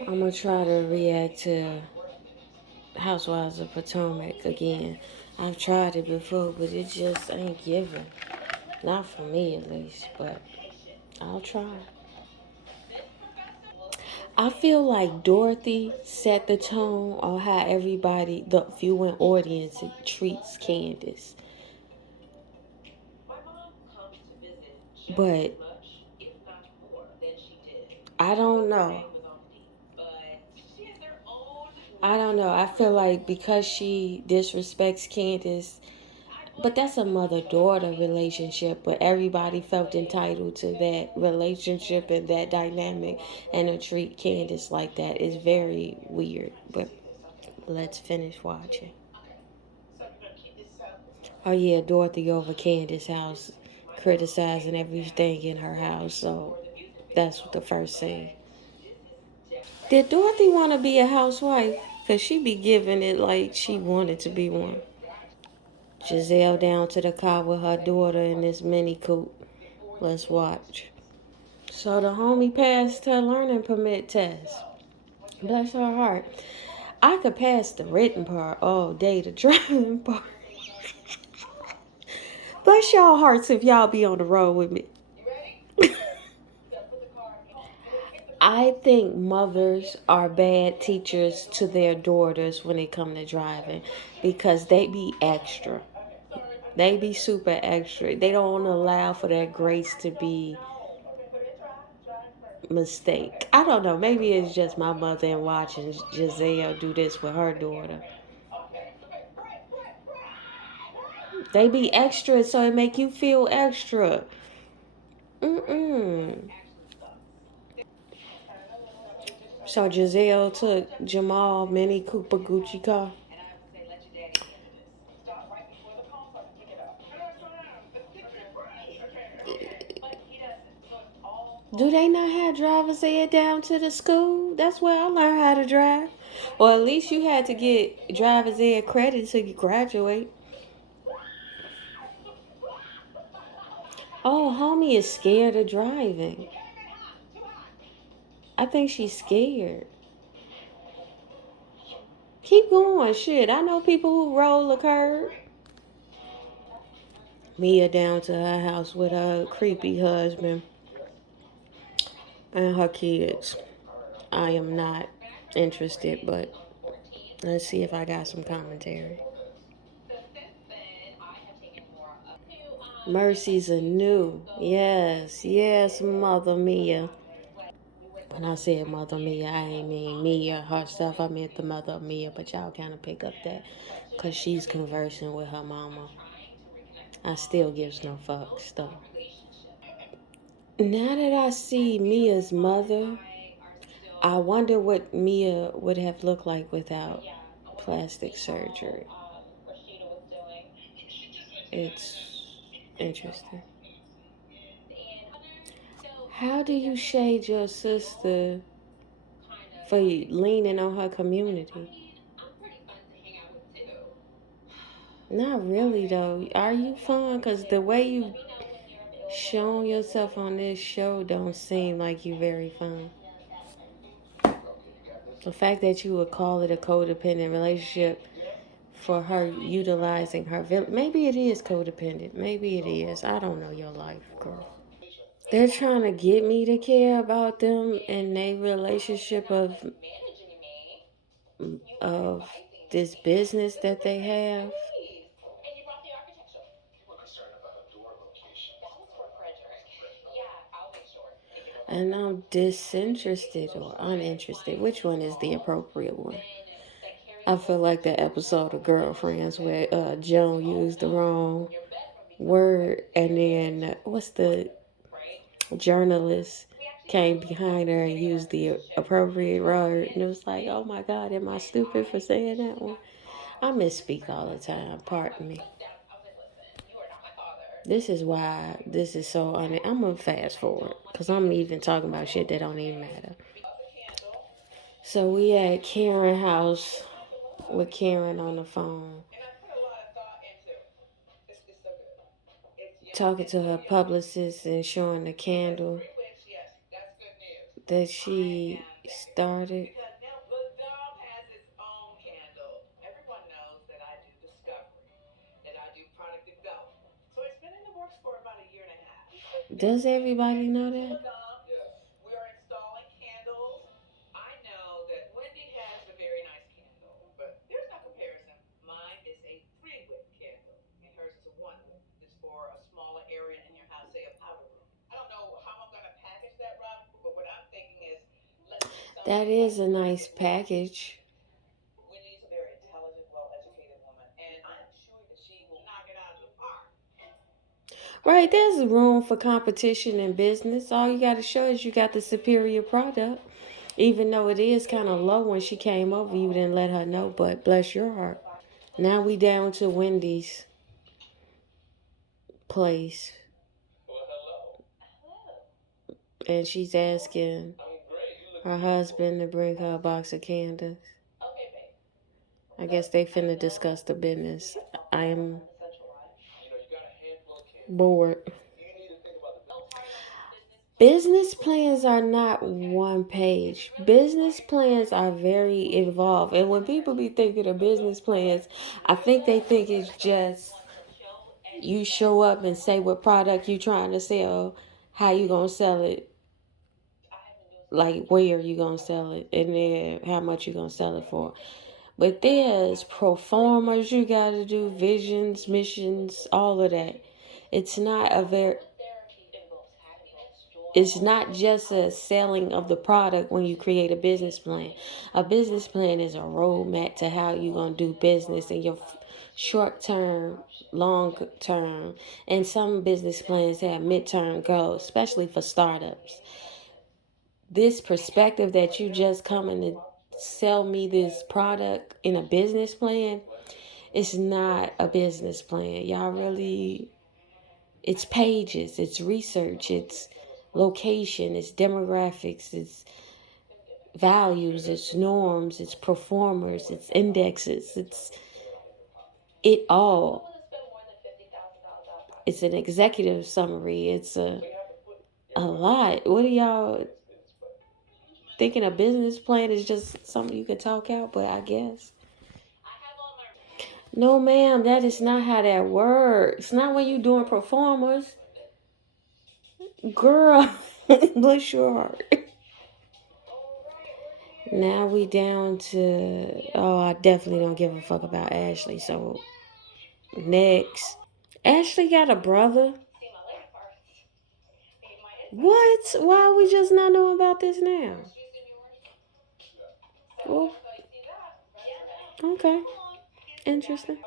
I'm gonna try to react to Housewives of Potomac again. I've tried it before, but it just ain't giving. Not for me, at least, but I'll try. I feel like Dorothy set the tone on how everybody, the viewing audience, treats Candace. But I don't know. I don't know. I feel like because she disrespects Candace, but that's a mother daughter relationship, but everybody felt entitled to that relationship and that dynamic, and to treat Candace like that is very weird. But let's finish watching. Oh, yeah, Dorothy over Candace's house, criticizing everything in her house, so that's the first scene. Did Dorothy want to be a housewife? Because she be giving it like she wanted to be one. Giselle down to the car with her daughter in this mini coupe. Let's watch. So the homie passed her learning permit test. Bless her heart. I could pass the written part all day, the driving part. Bless y'all hearts if y'all be on the road with me. I think mothers are bad teachers to their daughters when it come to driving because they be extra. They be super extra. They don't allow for that grace to be mistake. I don't know. Maybe it's just my mother and watching Giselle do this with her daughter. They be extra, so it make you feel extra. Mm-mm. So Giselle took Jamal Mini Cooper Gucci car. Do they not have driver's ed down to the school? That's where I learned how to drive. Or at least you had to get driver's ed credit to graduate. Oh, homie is scared of driving. I think she's scared. Keep going, shit. I know people who roll a curb. Mia down to her house with her creepy husband and her kids. I am not interested, but let's see if I got some commentary. Mercy's a new. Yes, yes, Mother Mia. When I said Mother Mia, I ain't mean Mia herself. I meant the mother of Mia, but y'all kind of pick up that because she's conversing with her mama. I still gives no fucks, though. Now that I see Mia's mother, I wonder what Mia would have looked like without plastic surgery. It's interesting. How do you shade your sister for leaning on her community? Not really though. Are you fun? Cause the way you shown yourself on this show don't seem like you very fun. The fact that you would call it a codependent relationship for her utilizing her maybe it is codependent. Maybe it is. I don't know your life, girl. They're trying to get me to care about them and their relationship of this business that they have. And I'm disinterested or uninterested. Which one is the appropriate one? I feel like that episode of Girlfriends where Joan used the wrong word, and then what's the journalist came behind her and used the appropriate word, and it was like, oh my God, am I stupid for saying that one? I misspeak all the time. Pardon me. This is why this is so I'm gonna fast forward because I'm even talking about shit that don't even matter. So we at Karen house with Karen on the phone, talking to her publicist and showing the candle that she started. Does everybody know that? That is a nice package. Right, there's room for competition in business. All you got to show is you got the superior product. Even though it is kind of low when she came over, you didn't let her know, but bless your heart. Now we down to Wendy's place, and she's asking her husband to bring her a box of candles. I guess they finna discuss the business. I am bored. Business plans are not one page. Business plans are very involved. And when people be thinking of business plans, I think they think it's just you show up and say what product you trying to sell, how you gonna sell it, like where you gonna sell it, and then how much you gonna sell it for. But there's pro formas you gotta do, visions, missions, all of that. It's not a very it's not just a selling of the product when you create a business plan. A business plan is a roadmap to how you're going to do business in your short term, long term, and some business plans have midterm goals, especially for startups. This perspective that you just coming to sell me this product in a business plan, it's not a business plan. Y'all really, it's pages, it's research, it's location, it's demographics, it's values, it's norms, it's performers, it's indexes, it's it all. It's an executive summary. It's a lot. What are y'all thinking? A business plan is just something you can talk out, but I guess. No, ma'am, that is not how that works. Not when you doing performers. Girl, bless your heart. Now we down to, oh, I definitely don't give a fuck about Ashley. So next. Ashley got a brother. What? Why are we just not knowing about this now? Well, okay. Interesting.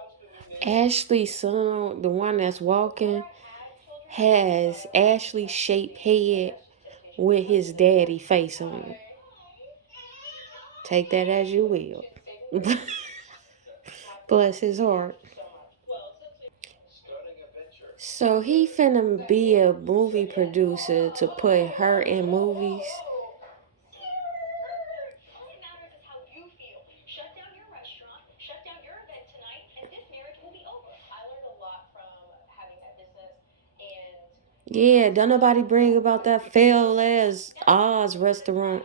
Ashley's son, the one that's walking, has Ashley shaped head with his daddy face on it. Take that as you will. Bless his heart. So he finna be a movie producer to put her in movies. Yeah, don't nobody bring about that fail ass Oz restaurant.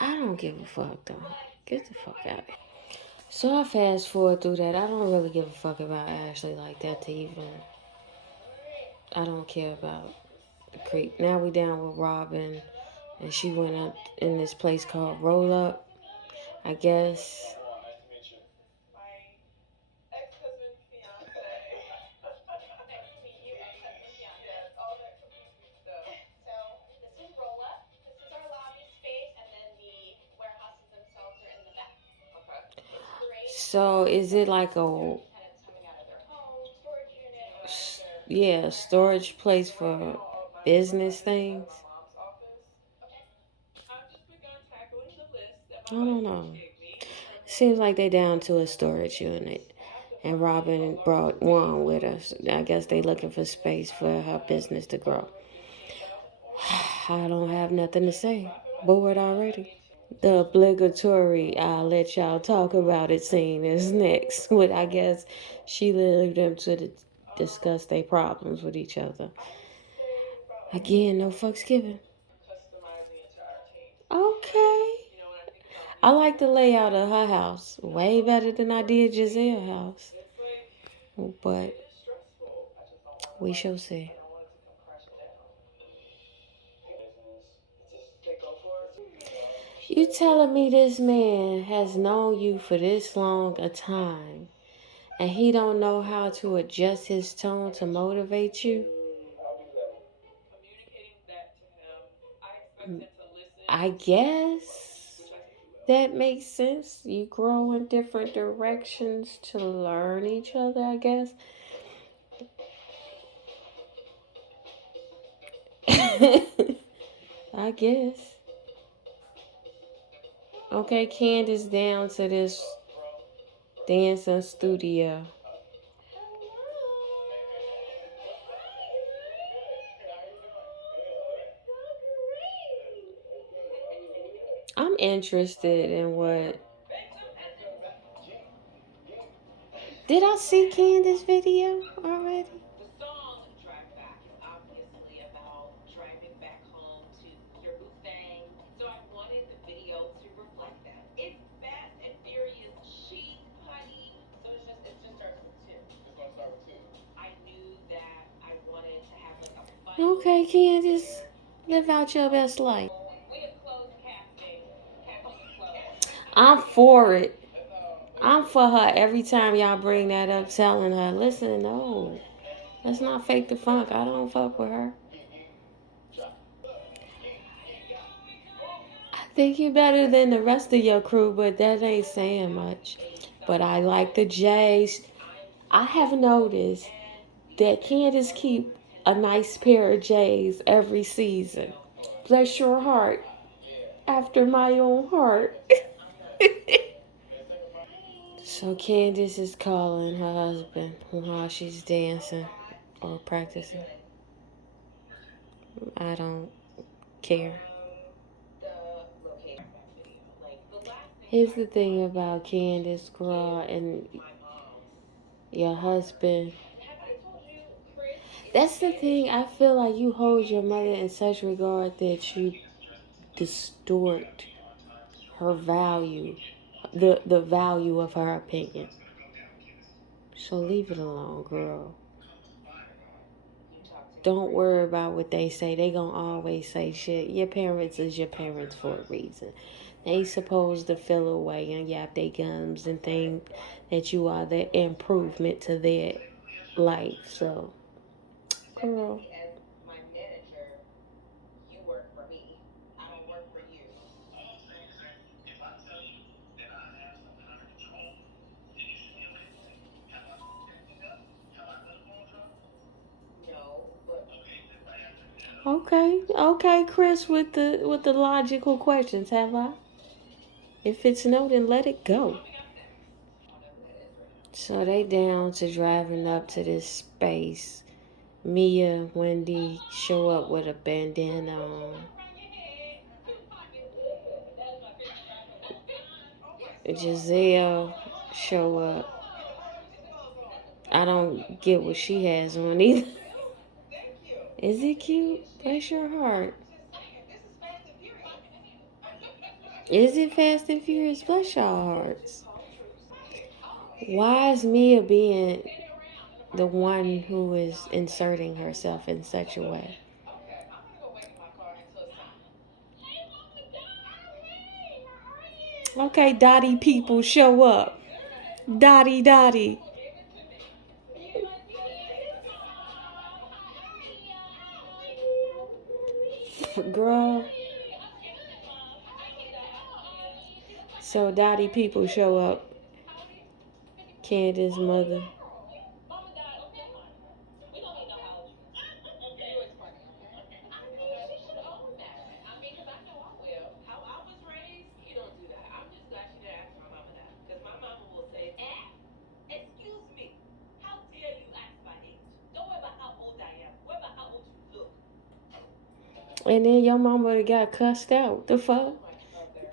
I don't give a fuck though. Get the fuck out. So I fast forward through that. I don't really give a fuck about Ashley like that to even. I don't care about the creep. Now we down with Robin, and she went up in this place called Roll Up, I guess. So is it like a yeah storage place for business things? I don't know. Seems like they down to a storage unit. And Robin brought one with us. I guess they looking for space for her business to grow. I don't have nothing to say. Bored already. The obligatory I'll let y'all talk about it scene is next. With I guess she led them to discuss their problems with each other. Again, no fucks given. Okay. I like the layout of her house way better than I did Giselle's house. But we shall see. You telling me this man has known you for this long a time and he don't know how to adjust his tone to motivate you? I guess that makes sense. You grow in different directions to learn each other, I guess. I guess. Okay, Candace down to this dancing studio. I'm interested in what. Did I see Candace's video already? Okay, Candace, live out your best life. I'm for it. I'm for her every time y'all bring that up, telling her, listen, no, let's not fake the funk. I don't fuck with her. I think you better than the rest of your crew, but that ain't saying much. But I like the J's. I have noticed that Candace keep a nice pair of J's every season. Bless your heart. After my own heart. So Candace is calling her husband while she's dancing or practicing. I don't care. Here's the thing about Candace, girl, and your husband. That's the thing. I feel like you hold your mother in such regard that you distort her value, the value of her opinion. So leave it alone, girl. Don't worry about what they say. They gonna always say shit. Your parents is your parents for a reason. They supposed to feel away and yap their gums and think that you are the improvement to their life. So, girl. Okay, Chris, with the logical questions, have I? If it's no, then let it go. So they down to driving up to this space. Mia, Wendy show up with a bandana on. Giselle show up. I don't get what she has on either. Is it cute? Bless your heart. Is it Fast and Furious? Bless your hearts. Why is Mia being the one who is inserting herself in such a way? Okay, Dottie people show up. Dottie. Girl. So Dottie people show up. Candace's mother. And then your mama got cussed out. The fuck?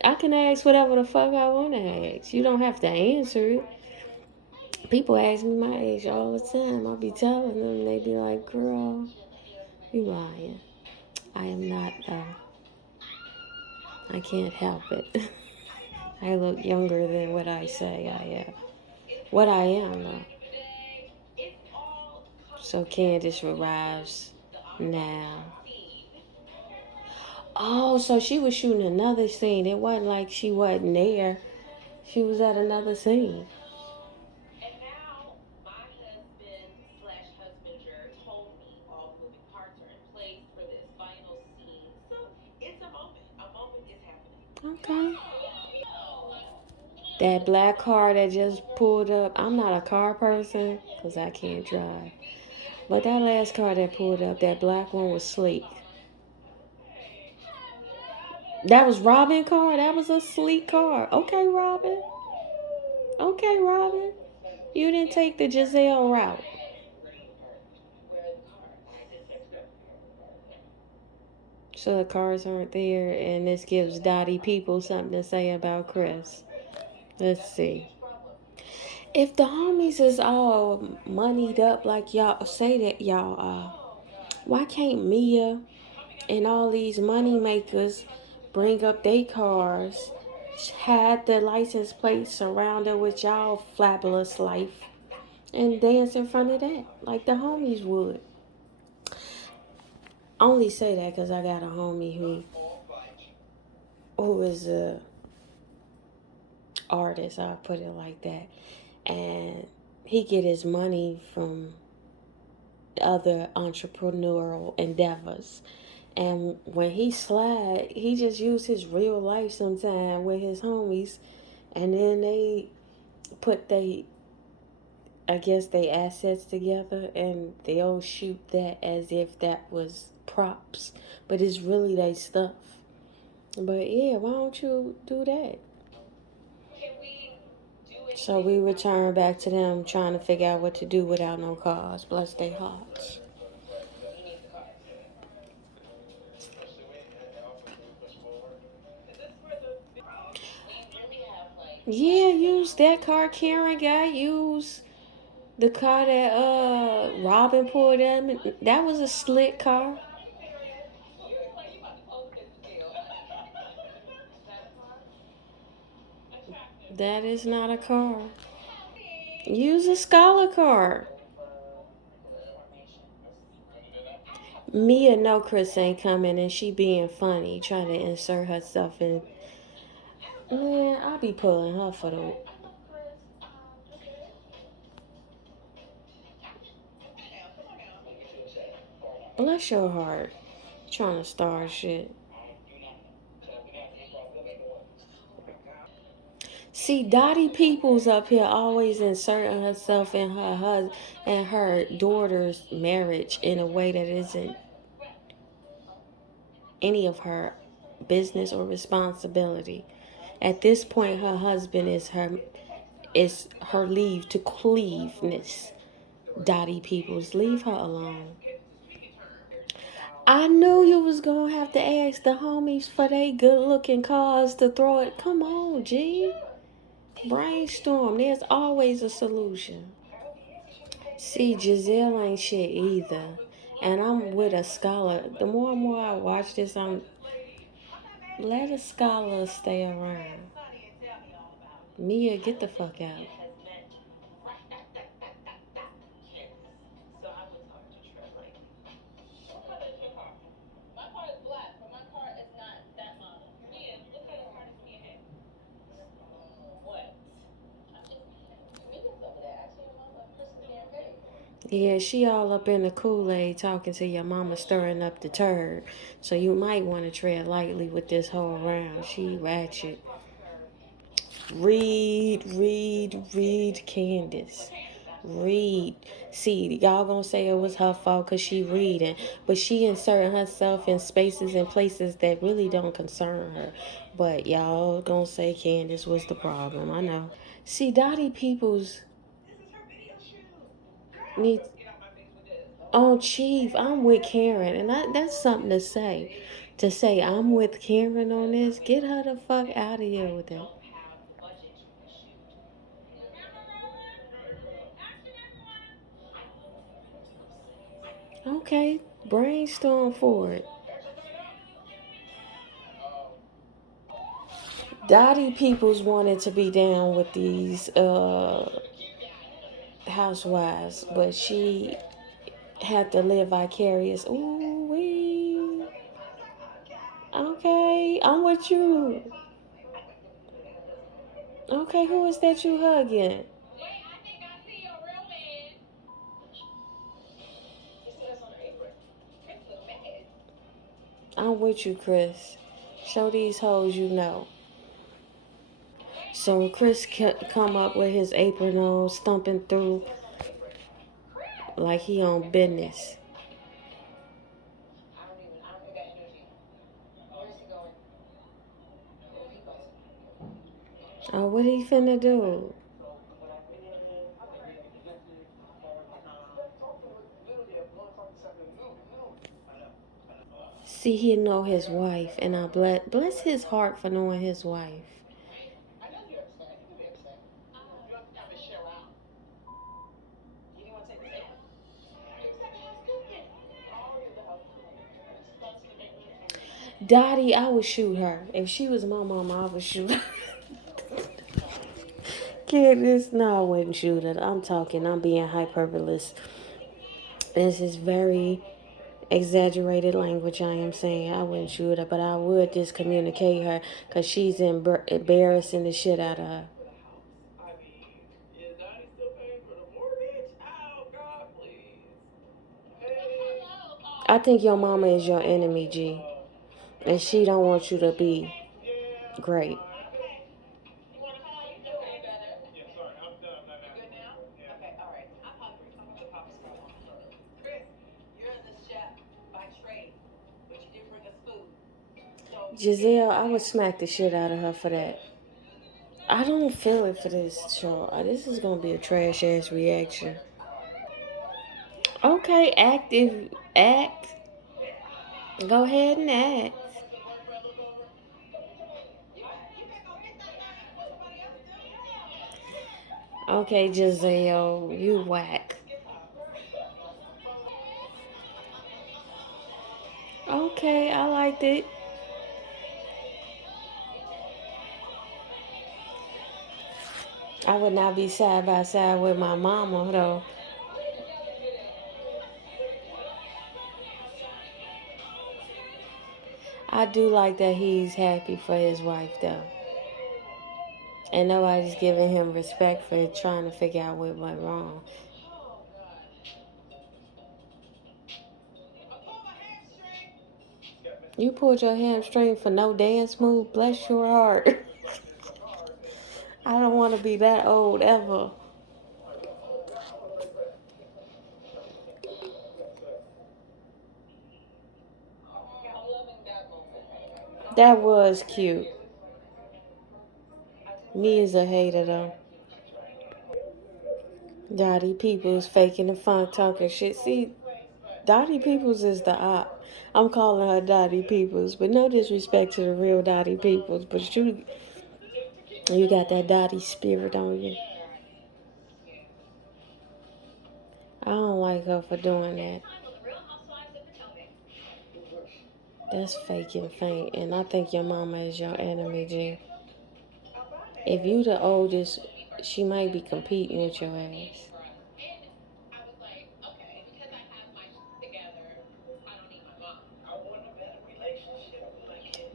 I can ask whatever the fuck I want to ask. You don't have to answer it. People ask me my age all the time. I be telling them. They be like, girl, you lying. I am not, I can't help it. I look younger than what I say I am. What I am, though. So Candace arrives now. Oh, so she was shooting another scene. It wasn't like she wasn't there. She was at another scene. Okay. That black car that just pulled up. I'm not a car person because I can't drive. But that last car that pulled up, that black one was sleek. That was Robin car. That was a sleek car. Okay, Robin. Okay, Robin. You didn't take the Giselle route. So the cars aren't there, and this gives Dottie people something to say about Chris. Let's see. If the homies is all moneyed up like y'all say that y'all are, why can't Mia and all these money makers bring up their cars, had the license plates surrounded with y'all fabulous life, and dance in front of that like the homies would? I only say that because I got a homie who is a artist. I'll put it like that, and he get his money from other entrepreneurial endeavors. And when he slide, he just use his real life sometime with his homies, and then they put they, I guess, they assets together, and they'll shoot that as if that was props, but it's really they stuff. But yeah, why don't you do that? So we return back to them trying to figure out what to do without no cars. Bless their hearts. Yeah, use that car Karen got. Use the car that Robin pulled in. That was a slick car. That is not a car. Use a scholar car. Mia know Chris ain't coming and she being funny, trying to insert herself in. Man, I'll be pulling her for the. Bless your heart. Trying to star shit. See, Dottie Peoples up here always inserting herself in her husband and her daughter's marriage in a way that isn't any of her business or responsibility. At this point, her husband is her leave to cleaveness. Dottie Peoples, leave her alone. I knew you was gonna have to ask the homies for they good looking cars to throw it. Come on, G. Brainstorm. There's always a solution. See, Giselle ain't shit either. And I'm with a scholar. The more and more I watch this, I'm let a scholar stay around. Mia, get the fuck out. Yeah, she all up in the Kool-Aid talking to your mama, stirring up the turd. So you might want to tread lightly with this whole round. She ratchet. Read, Candace. Read. See, y'all gonna say it was her fault because she reading, but she inserting herself in spaces and places that really don't concern her. But y'all gonna say Candace was the problem. I know. See, Dottie Peoples needs. Oh, Chief, I'm with Karen, and that's something to say. To say I'm with Karen on this, get her the fuck out of here with that. Okay, brainstorm for it. Dottie Peoples wanted to be down with these housewives, but she had to live vicarious. Ooh wee. Okay, I'm with you. Okay, who is that you hugging? I'm with you, Chris. Show these hoes you know. So Chris come up with his apron on, stumping through like he on business. Oh, what he finna do? See, he know his wife, and I bless his heart for knowing his wife. Dottie, I would shoot her. If she was my mama, I would shoot her. Kid, this no, I wouldn't shoot her. I'm being hyperbolous. This is very exaggerated language I am saying. I wouldn't shoot her, but I would discommunicate her because she's embarrassing the shit out of her. I think your mama is your enemy, G. And she don't want you to be great. Giselle, I would smack the shit out of her for that. I don't feel it for this show. This is gonna be a trash ass reaction. Okay, act. Go ahead and act. Okay, Giselle, you whack. Okay, I liked it. I would not be side by side with my mama though. I do like that he's happy for his wife though. And nobody's giving him respect for trying to figure out what went wrong. You pulled your hamstring for no dance move? Bless your heart. I don't want to be that old ever. That was cute. Me is a hater though. Dottie Peoples faking the funk talking shit. See, Dottie Peoples is the op. I'm calling her Dottie Peoples, but no disrespect to the real Dottie Peoples. But you got that Dottie spirit on you. I don't like her for doing that. That's fake and faint, and I think your mama is your enemy, G. If you the oldest, she might be competing with your ass.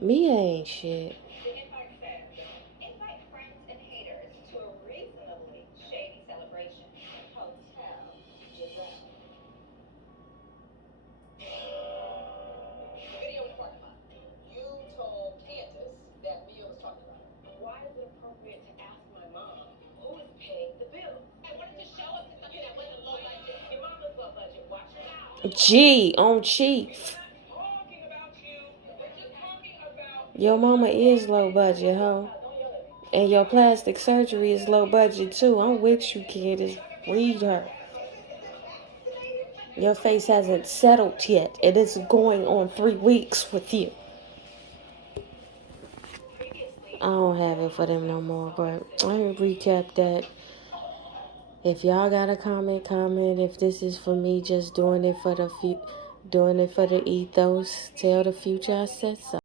Mia ain't shit. G on Chief. Your mama is low budget, ho. And your plastic surgery is low budget too. I'm with you, kid. Read her. Your face hasn't settled yet. It is going on 3 weeks with you. I don't have it for them no more, but I recap that. If y'all got a comment. If this is for me, just doing it for the doing it for the ethos. Tell the future I said so.